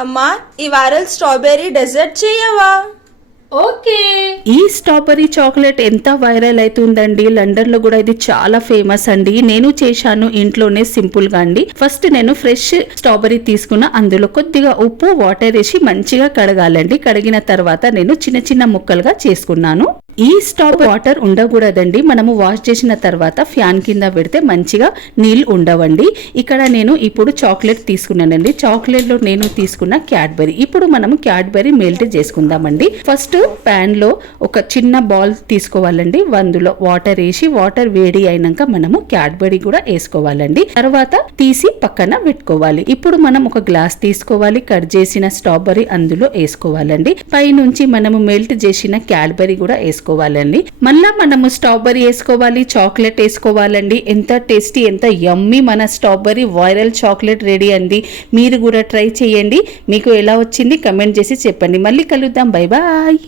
అమ్మా ఈ వారం స్ట్రాబెర్రీ డెజర్ట్ చేయవా? ఓకే. ఈ స్ట్రాబెర్రీ చాక్లెట్ ఎంత వైరల్ అవుతుందండి, లండన్ లో కూడా ఇది చాలా ఫేమస్ అండి. నేను చేశాను ఇంట్లోనే సింపుల్ గా అండి. ఫస్ట్ నేను ఫ్రెష్ స్ట్రాబెర్రీ తీసుకున్న, అందులో కొద్దిగా ఉప్పు వాటర్ వేసి మంచిగా కడగాలండి. కడిగిన తర్వాత నేను చిన్న చిన్న ముక్కలుగా చేసుకున్నాను. ఈ స్టాప్ వాటర్ ఉండకూడదండి. మనము వాష్ చేసిన తర్వాత ఫ్యాన్ కింద పెడితే మంచిగా నీళ్ళు ఉండవండి. ఇక్కడ నేను ఇప్పుడు చాక్లెట్ తీసుకున్నానండి. చాక్లెట్ లో నేను తీసుకున్న క్యాడ్బరీ. ఇప్పుడు మనము క్యాడ్బరీ మెల్ట్ చేసుకుందామండి. ఫస్ట్ ప్యాన్ లో ఒక చిన్న బాల్ తీసుకోవాలండి. అందులో వాటర్ వేసి, వాటర్ వేడి అయినాక మనము క్యాడ్బరీ కూడా వేసుకోవాలండి. తర్వాత తీసి పక్కన పెట్టుకోవాలి. ఇప్పుడు మనం ఒక గ్లాస్ తీసుకోవాలి. కట్ చేసిన స్ట్రాబెర్రీ అందులో వేసుకోవాలండి. పైనుంచి మనము మెల్ట్ చేసిన క్యాడ్బరీ కూడా వేసుకోవాలండి. మళ్ళా మనము స్ట్రాబెర్రీ వేసుకోవాలి, చాక్లెట్ వేసుకోవాలండి. ఎంత టేస్టీ, ఎంత యమ్మీ మన స్ట్రాబెర్రీ వైరల్ చాక్లెట్ రెడీ అండి. మీరు కూడా ట్రై చేయండి. మీకు ఎలా వచ్చింది కమెంట్ చేసి చెప్పండి. మళ్ళీ కలుద్దాం. Bye bye.